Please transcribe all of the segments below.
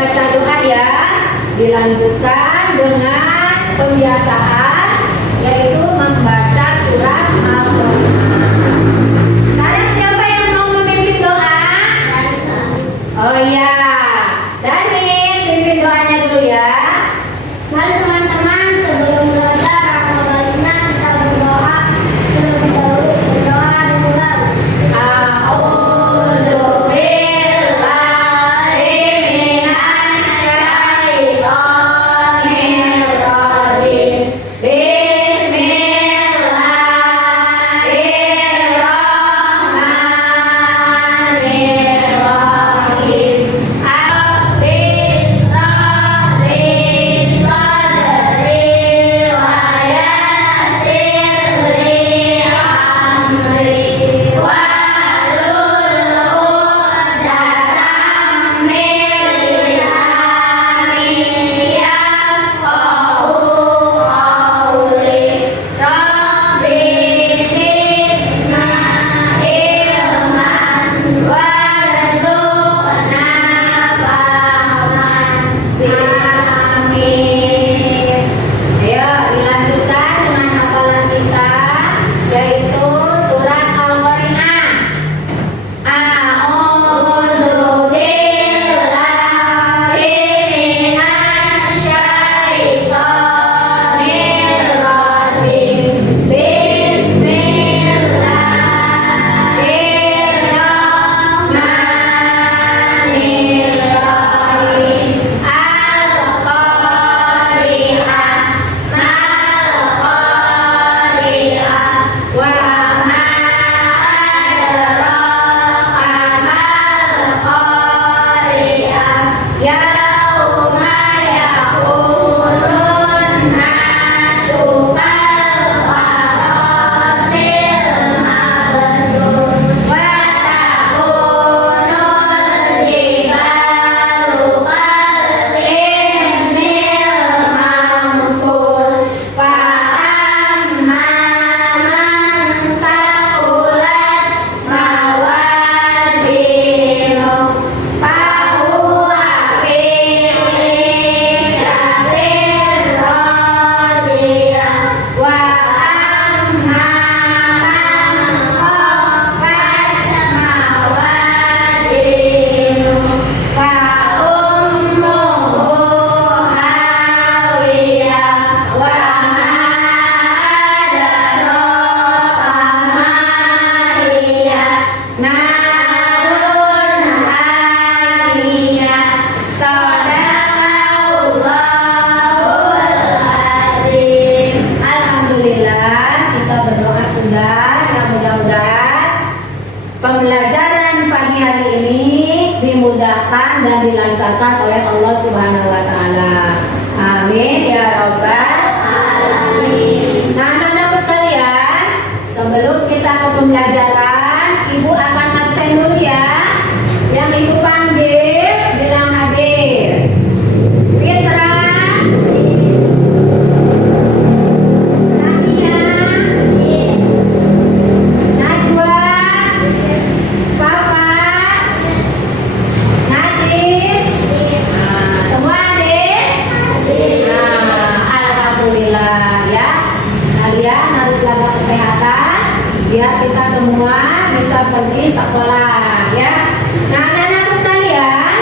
baca doa ya. Dilanjutkan dengan pembiasaan, yaitu membaca surat Al-Qur'an. Sekarang siapa yang mau memimpin doa? Oh iya, Danis, pimpin doanya dulu ya. Mari teman-teman, sebelum belajar atau baliknya kita berdoa terlebih dahulu. Berdoa dimulai. A'udzu billahi minasyaitonir rajim. Bismillahirrahmanirrahim. Rabbi shrah li sadri wa yassir li amri wahlul 'uqdatam min lisani yafqahu qawli. Rabbi zidna ilman warzuqna fahman. Amin. Ayo dilanjutkan dengan hafalan kita, yaitu surat Al-Qari'ah. A'udzu billahi minasyaitonir rajim. Bismillahirrahmanirrahim. Al-Qari'ah, mal-Qari'ah, wa ma adraka mal-Qari'ah. Yauma yakunun nasu kalfarasil mabsus, wa takunul jibalu kal'ihnil manfus. Fa amma man thaqulat mawazinuhu fahuwa fi 'ishatin radiyah. Wa amma man khaffat mawazinuhu fa ummuhu hawiyah. Wa ma adraka ma hiya narun hamiyah. Shadaqallahul azim. Alhamdulillah, kita berdoa sudah. Ya, mudah-mudahan pembelajaran pagi hari ini dimudahkan dan dilancarkan oleh Allah Subhanahu wa taala. Amin ya rabbal alamin. Nah, anak-anak sekalian, sebelum kita ke pembelajaran, Ibu akan absen dulu ya. Yang Ibu panggil bilang hadir. Fitra, Sania, Najwa, Papa, Nadine. Semua hadir? Alhamdulillah ya. Kalian harus jaga kesehatan biar kita semua bisa pergi sekolah ya. Nah, anak-anak sekalian,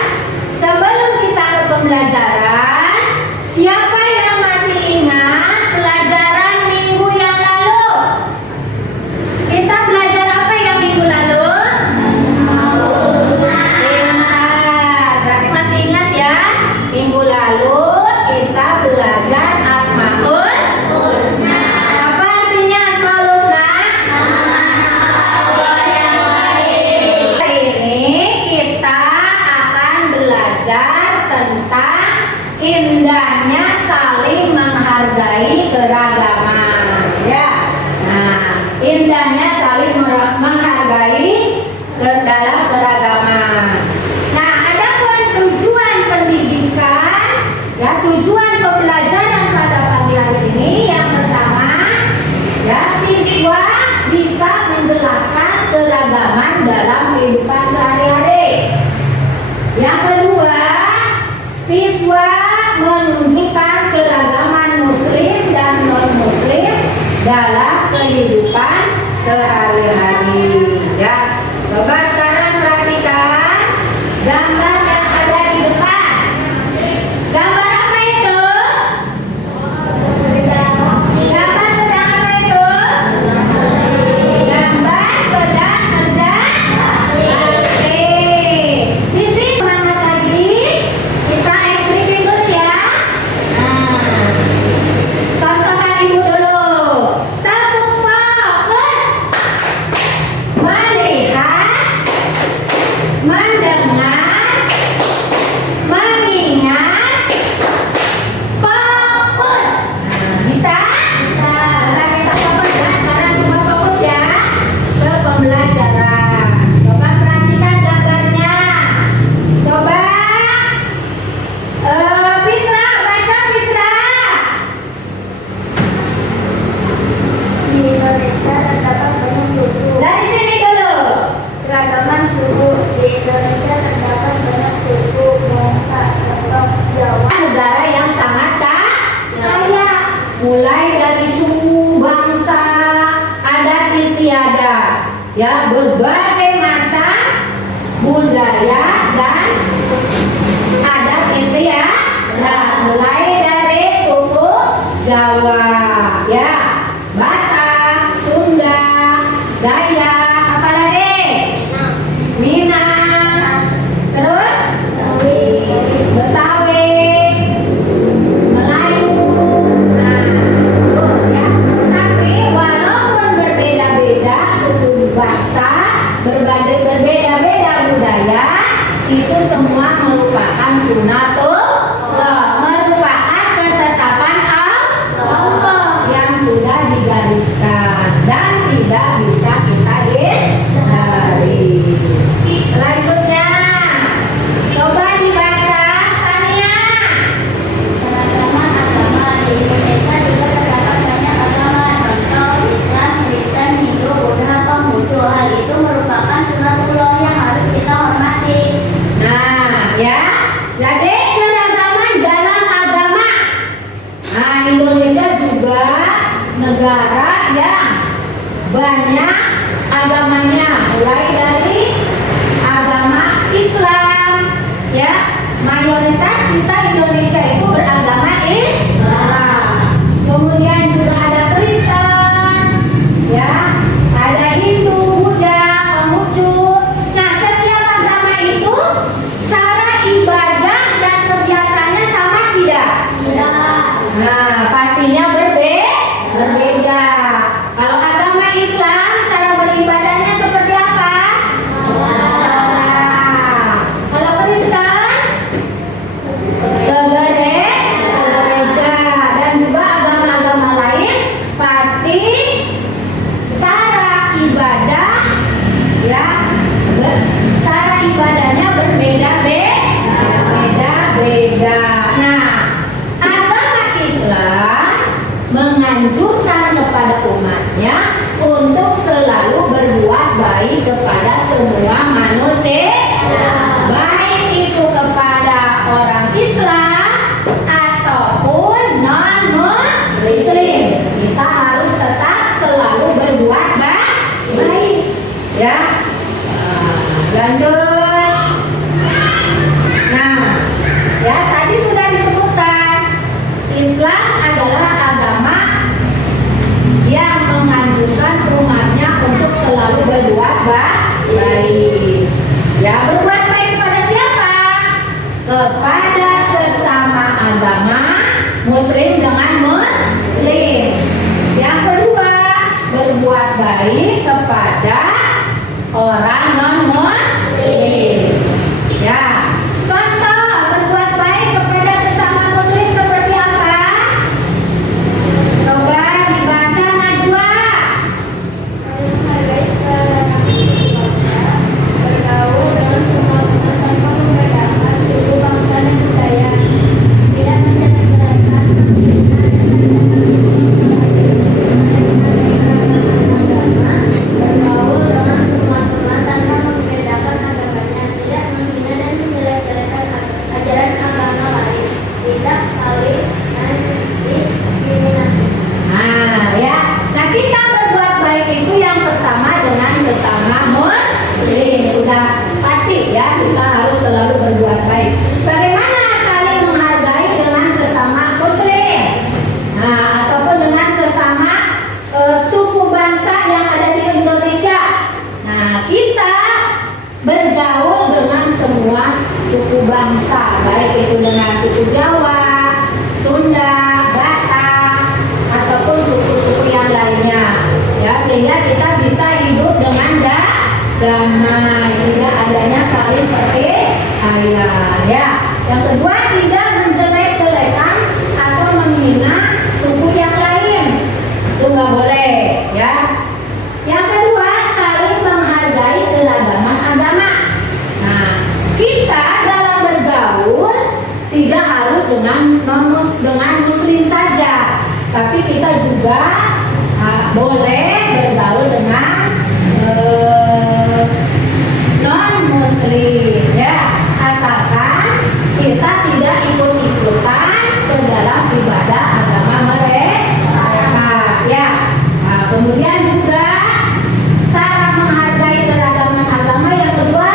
sebelum kita ke pembelajaran, siapa yang masih ingat pelajaran minggu yang lalu? Kita belajar apa ya minggu lalu? Ingat, berarti masih ingat ya. Minggu lalu kita belajar Asmaul Husna. Apa artinya Asmaul Husna? Hari ini kita akan belajar tentang indahnya saling menghargai keragaman ya. Nah, indahnya saling menghargai dalam keragaman. Nah, adapun tujuan pendidikan ya, tujuan pembelajaran pada pagi hari ini, yang pertama ya, siswa bisa menjelaskan keragaman dalam kehidupan sehari-hari. Yang kedua, Siswa menunjukkan keragaman muslim dan non-muslim dalam kehidupan sehari-hari. Ya, coba sekarang perhatikan gambar yang ada di depan. Gambar apa itu? Gambar sedang apa itu? Gambar sedang kerja. Oke. Di sini semangat lagi. Kita explication dulu ya. Nah, contohkan ibu dulu. Tepuk fokus. Melihat, mendengar, mengingat, fokus. Nah, bisa? Coba kita fokus ya. Sekarang semua fokus ya ke pembelajaran. Coba perhatikan gambarnya. Coba Fitra, baca Fitra. Di Indonesia terdapat banyak suku. Dari sini dulu. Keragaman suku di Indonesia terdapat banyak suku, bangsa, contoh Jawa. Negara yang sangat kaya, mulai dari suku, bangsa, adat istiadat, ya berbagai macam budaya dan adat istiadat, mulai dari suku Jawa, ya Batak, Sunda, Dayak, apalagi Minang, terus Betawi, Melayu. Nah, tuh ya. Tapi walaupun berbeda-beda suku bangsa, berbeda-beda budaya, itu semua merupakan sunatullah, merupakan ketetapan Allah yang sudah digariskan dan tidak bisa kita hindari. Selanjutnya, coba dibaca Sania. Keragaman agama di Indonesia juga terdapat banyak agama, contoh Islam, Kristen, Hindu, Buddha, Konghucu. Hal itu merupakan sunatullah yang harus kita hormati. Nah, ya. Jadi keragaman dalam agama. Nah, Indonesia juga negara yang banyak agamanya, mulai dari agama Islam, ya. Mayoritas kita Indonesia itu beragama Islam. Kemudian juga ada Kristen, ya. Ada Hindu, Buddha, Konghucu. Nah, setiap agama itu cara ibadah dan kebiasaannya sama tidak? Nah, pastinya berbeda. Kalau agama Islam, cara beribadahnya seperti apa? Kalau Kristen, ke gereja, dan juga agama-agama lain pasti cara ibadah, ya, cara ibadahnya berbeda-beda. Nah, agama Islam menganjurkan kepada umatnya untuk selalu berbuat baik kepada semua manusia, baik itu kepada orang Islam ataupun non-Muslim. Kita harus tetap selalu berbuat baik, ya. Lanjut. Nah, ya tadi sudah disebutkan Islam adalah agama yang menganjurkan umatnya untuk selalu berbuat baik. Ya, berbuat baik kepada siapa? Kepada sesama agama, Muslim dengan Muslim. Yang kedua, berbuat baik kepada orang non-Muslim. Ya, contoh berbuat baik kepada sesama Muslim seperti apa? Coba dibaca Najwa. Menghargai keragaman bangsa, bergaul dengan semua umat tanpa membedakan suku, bangsa, dan budaya. Tidak menjelek-jelekan, menghina, dan merendahkan agama. Bergaul dengan semua umat tanpa membedakan bangsa, baik itu dengan suku Jawa, Sunda, Batak, ataupun suku-suku yang lainnya. Ya, sehingga kita bisa hidup dengan damai, tidak adanya saling pertikaian. Ya. Yang kedua, tidak menjelek-jelekan atau menghina suku yang lain. Itu nggak boleh, ya. Yang kedua, saling menghargai keragaman agama. Nah, kita dalam bergaul tidak harus dengan muslim saja, tapi kita juga boleh bergaul dengan non muslim, ya, asalkan kita tidak ikut-ikutan ke dalam ibadah agama mereka, ya. Nah, kemudian juga cara menghargai keragaman agama yang kedua,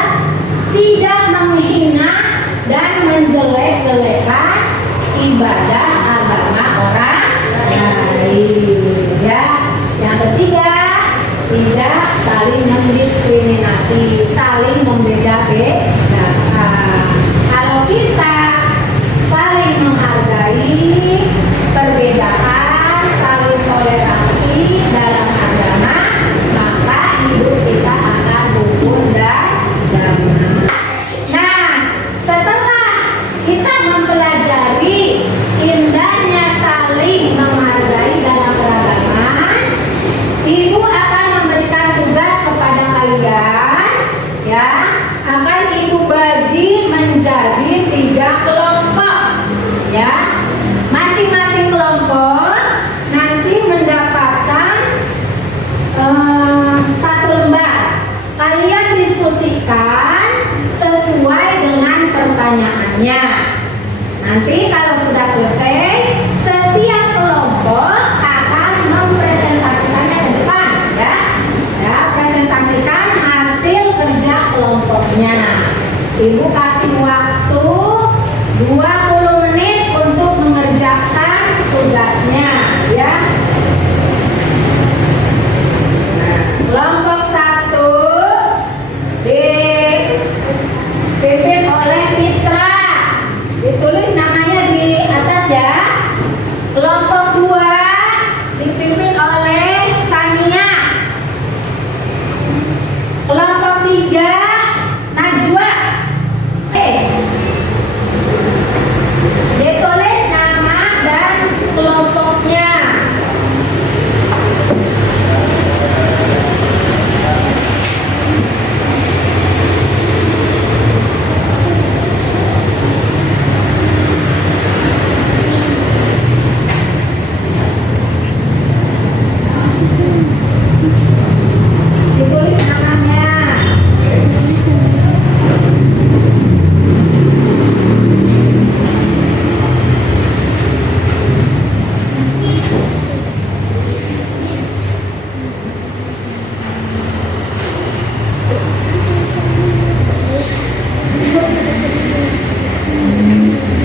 tidak menghina dan menjelek-jelekan ibadah agama orang lain, ya. Yang ketiga, tidak saling mendiskriminasi, saling membeda-bedakan. Kalau kita saling menghargai perbedaan, saling toleransi dalam agama, maka hidup kita akan rukun dan damai. Nah, setelah kita mempelajari indahnya saling menghargai dalam keragaman, Ibu akan memberikan tugas kepada kalian, ya. Akan Ibu bagi menjadi 3 kelompok, ya. Masing-masing kelompok nanti mendapatkan 1 lembar. Kalian diskusikan sesuai dengan pertanyaannya. Nanti kalau sudah selesai, setiap kelompok akan mempresentasikannya ke depan, ya. Ya, presentasikan hasil kerja kelompoknya. Ibu kasih waktu 20 menit untuk mengerjakan tugasnya, ya. Kelompok 1 dipimpin oleh Mitra. Ditulis namanya di atas, ya. Kelompok 2 dipimpin oleh Sania. Kelompok 3 Najwa. Ditulis nama dan kelompoknya. Ditulis namanya.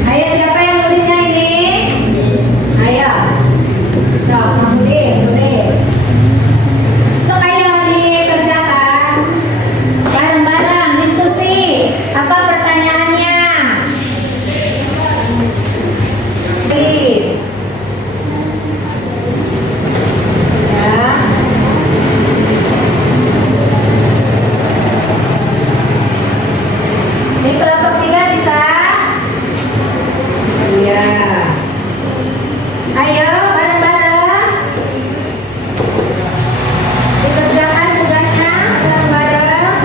Ayo, siapa yang nulisnya ini? Ayo. So, tulis. So, ayo dikerjakan bareng-bareng, diskusi. Apa pertanyaannya? Ya. Ini kelompok 3 bisa? Iya. Ayo bareng-bareng dikerjakan tugasnya bareng-bareng.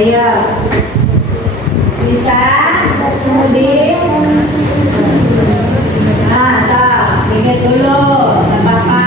Ayo, bisa kemudian, nah, so, ingat dulu, gak apa-apa.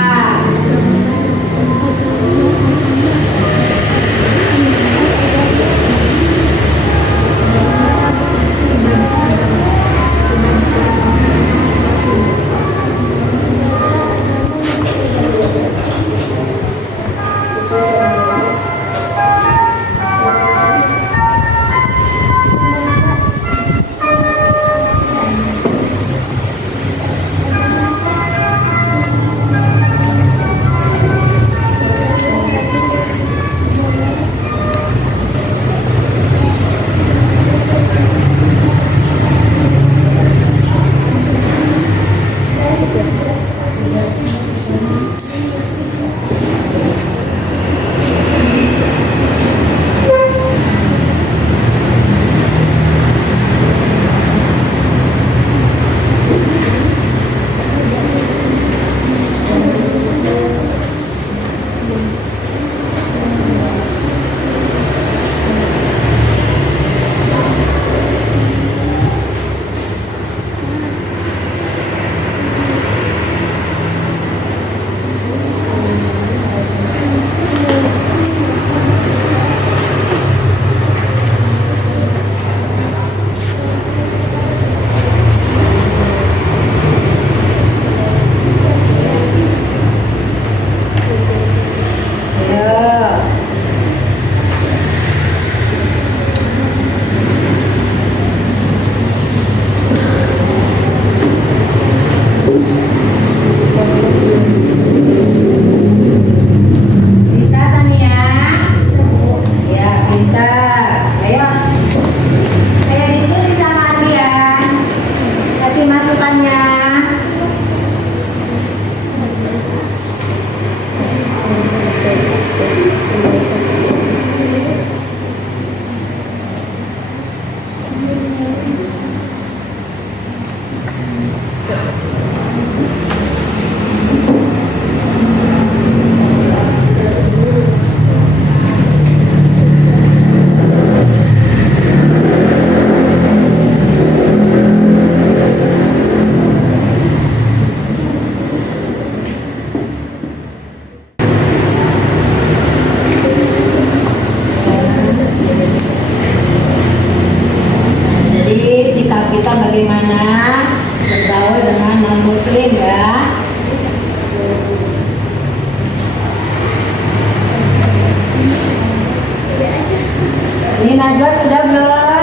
Ini Najwa sudah belum?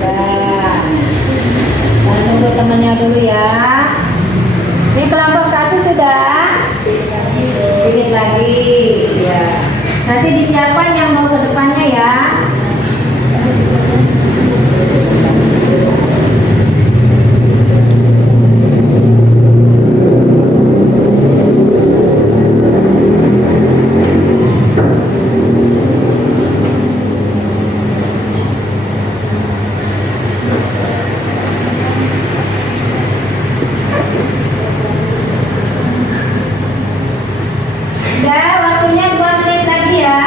Sudah. Kita tunggu temannya dulu ya. Ini kelompok 1 sudah? Dikit lagi. Ya. Nanti disiapkan yang mau ke depannya ya. Udah, waktunya 2 menit lagi ya.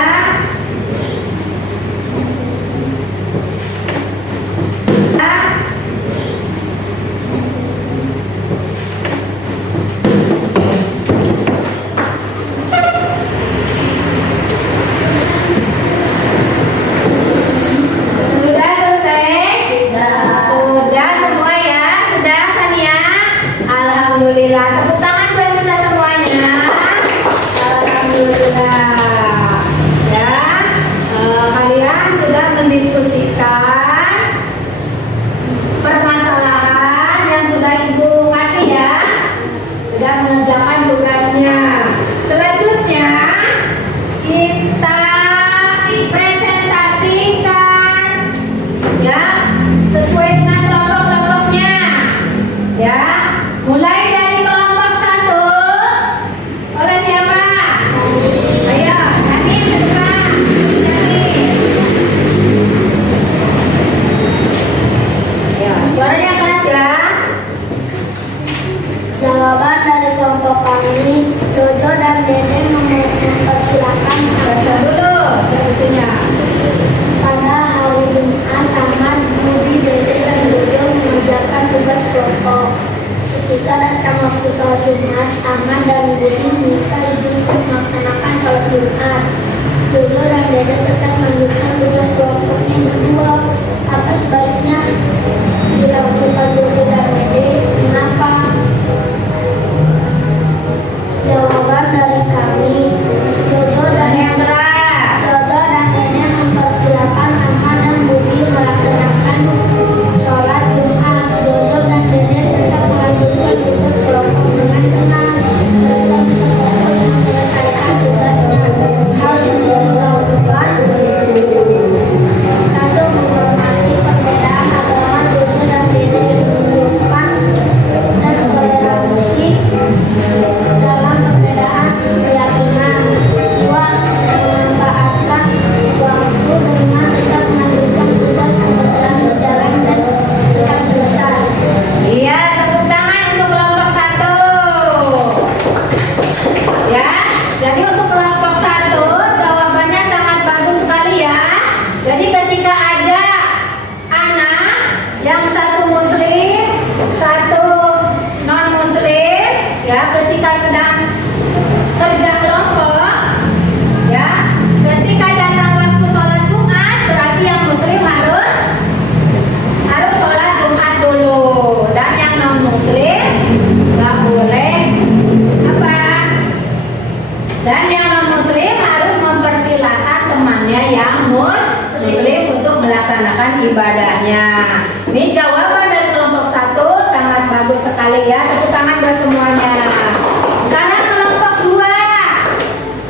Sudah selesai? Sudah semua ya? Sudah Sania? Alhamdulillah. Tepuk tangan buat kita semuanya. Alhamdulillah. Ya, kalian sudah mendiskusikan permasalahan yang sudah Ibu kasih ya. Sudah mengerjakan tugasnya. Selanjutnya kita presentasikan ya sesuai dengan kelompok-kelompoknya. Ya, mulai dari kelompok 1 oleh siapa? Ayo, Nani ke depan. Nani. Ya, suaranya keras ya. Jawaban dari kelompok kami, Dodo dan Dede mempersilahkan Baca dulu berikutnya. pada hari Jumat, Ahmad, Budi, Dede, dan Dodo mengerjakan tugas kelompok. Ketika datang waktu sholat Jumat, Ahmad dan Budi minta izin untuk melaksanakan sholat Jumat. Dodo dan Dede tetap melanjutkan tugas kelompoknya berdua. Apa sebaiknya dilakukan Dodo dan Dede? Kenapa? Jawaban dari kami, Dodo dan Yang keras. Dodo dan Dede mempersilahkan Ahmad dan Budi melaksanakan sholat Jumat. Dodo dan Dede tetap melanjutkan tugas kelompok dengan tenang. Mereka bisa fokus menyelesaikan tugasnya. Hal yang dilakukan satu, menghormati perbedaan agama. Dodo dan Dede menunjukkan dan toleransi dalam perbedaan keyakinan. Dua, memanfaatkan waktu dengan tetap melanjutkan tugas agar berjalan dan cepat selesai. Iya, tepuk tangan untuk kelompok 1. Ya, jadi untuk kelompok 1 jawabannya sangat bagus sekali ya. Jadi ketika ada anak yang satu muslim, satu non muslim, ya ketika sedang kerja kelompok, ya ketika datang waktu sholat Jumat berarti yang muslim harus sholat Jumat dulu, dan yang non muslim nggak boleh apa, dan yang non muslim harus mempersilahkan temannya yang muslim untuk melaksanakan ibadahnya. Ini jawaban dari kelompok 1 sangat bagus sekali ya, tepuk tangan buat semuanya. Sekarang kelompok 2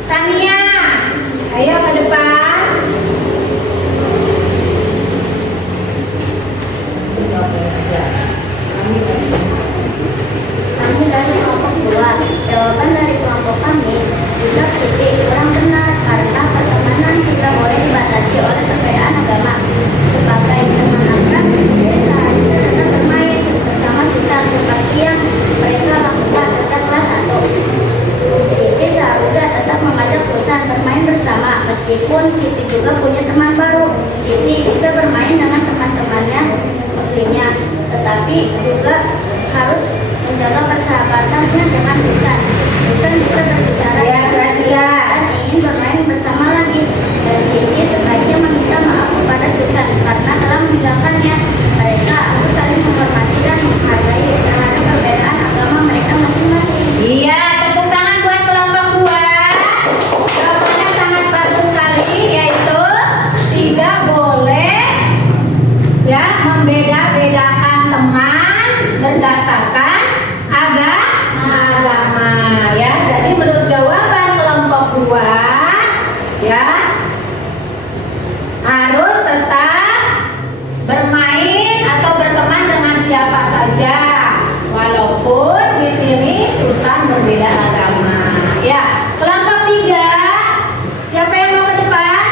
Sania, ayo ke depan. Kami dari kelompok 2. Jawaban dari kelompok kami, sikap Siti kurang benar karena pertemanan tidak boleh dibatasi oleh perbedaan agama. Sebagai teman akrab, Dede seharusnya tetap bermain bersama kita seperti yang mereka lakukan sejak kelas 1. Siti seharusnya tetap mengajak Susan bermain bersama. Meskipun Siti juga punya teman baru, Siti bisa bermain dengan teman-temannya muslimnya, tetapi juga harus menjaga persahabatannya dengan Susan. Susan bisa berbicara Ya, perhatian. dan ingin bermain bersama lagi. Dan Siti sebaiknya meminta maaf kepada Susan karena telah meninggalkannya. Mereka harus saling menghormati dan menghargai terhadap perbedaan agama mereka masing-masing. Iya, tepuk tangan buat kelompok 2. Jawabannya sangat bagus sekali, yaitu 3 3. Siapa yang mau ke depan?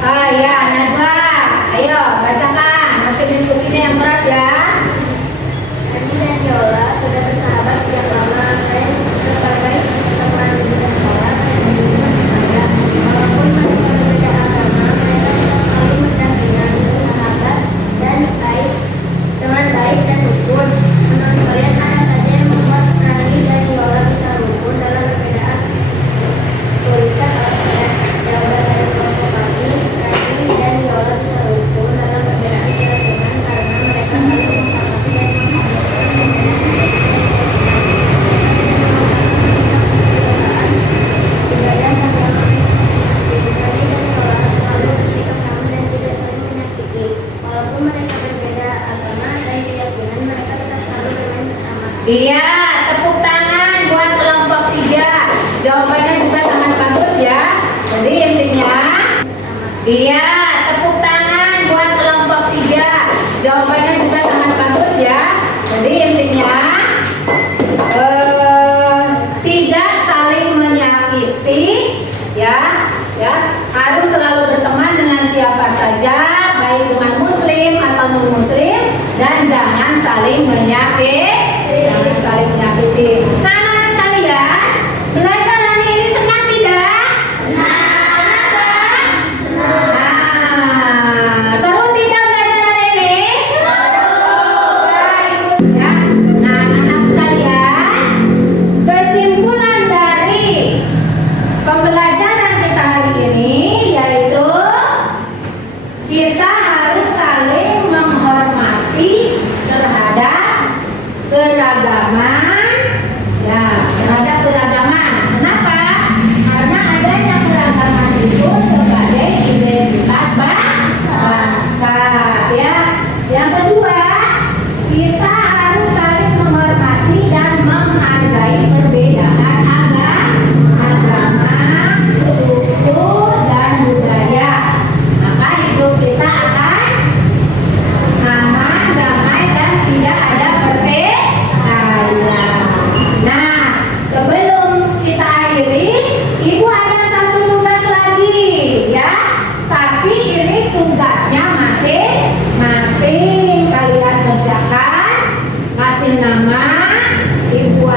Oh ya, Najwa. Ayo, bacakan. Masih diskusinya yang keras ya. Ani dan Yola sudah bersahabat sejak lama. Saya sebagai teman di sekolah dan juga saya. Walaupun mereka berbeda agama, mereka tetap saling mendampingi, bersahabat dan baik dengan baik dan rukun. Menurut kalian ada saja yang membuat Rani dan Yola bisa rukun dalam perbedaan? Tuliskan kalau saya jawaban dari kelompok kami. Rani dan Yola bisa rukun dalam perbedaan keyakinan karena mereka saling menghormati dan menghargai. Iya, tepuk tangan buat kelompok 3. Jawabannya juga sangat bagus ya. Jadi intinya, iya, tepuk tangan buat kelompok 3. Jawabannya juga sangat bagus ya. Jadi intinya, tidak saling menyakiti, ya, harus selalu berteman dengan siapa saja, baik dengan muslim atau non muslim, dan jangan saling menyakiti. Nah, anak-anak sekalian, belajar hari ini senang tidak? Senang. Nah, seru tidak belajar hari ini? Seru. Ya. Nah, anak-anak sekalian, kesimpulan dari pembelajaran kita hari ini yaitu kita harus saling menghormati terhadap keragaman. Ya, terhadap keragaman. Kenapa? Karena adanya keragaman itu sebagai identitas bangsa. Ya. Yang kedua, kita harus saling menghormati dan menghargai perbedaan agama, suku, dan budaya. Maka hidup kita akan aman, damai, dan tidak ada pertikaian. Nah, sebelum kita akhiri, Ibu ada satu tugas lagi, ya. Tapi ini tugasnya masing-masing kalian kerjakan. Kasih nama, Ibu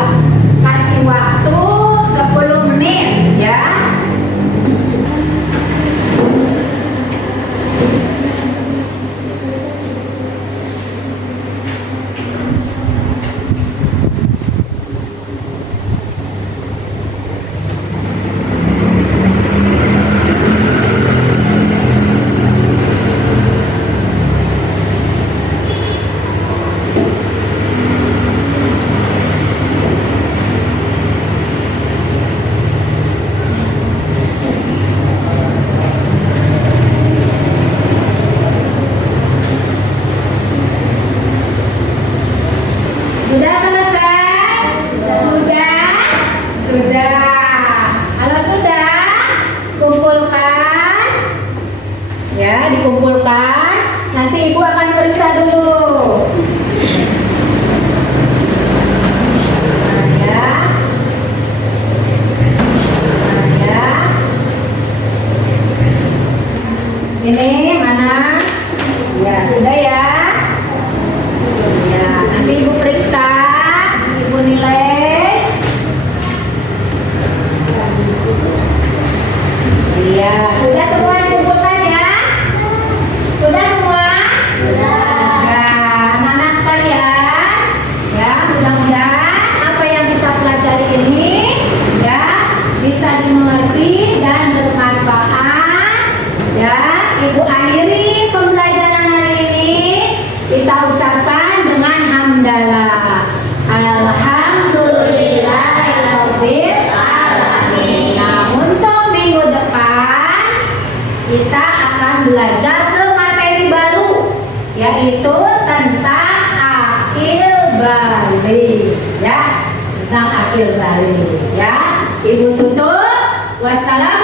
kasih waktu 10 menit, ya. Sudah selesai? Sudah. Kalau sudah, kumpulkan. Ya, dikumpulkan. Nanti Ibu akan periksa dulu. Ya. Ini mana? Ya, sudah ya. Ya, nanti Ibu periksa, Ibu nilai. Iya, sudah semua dikumpulkan ya? Sudah semua? Sudah. Nah, anak-anak sekalian, ya, mudah-mudahan apa yang kita pelajari ini ya bisa dimengerti dan bermanfaat. Ya, Ibu akhiri pembelajaran hari ini. Kita ucapkan dengan hamdalah. Alhamdulillahirabbil alamin. Nah, untuk minggu depan kita akan belajar ke materi baru, yaitu tentang akil balik. Ya, tentang akil balik. Ya, Ibu tutup. Wassalam.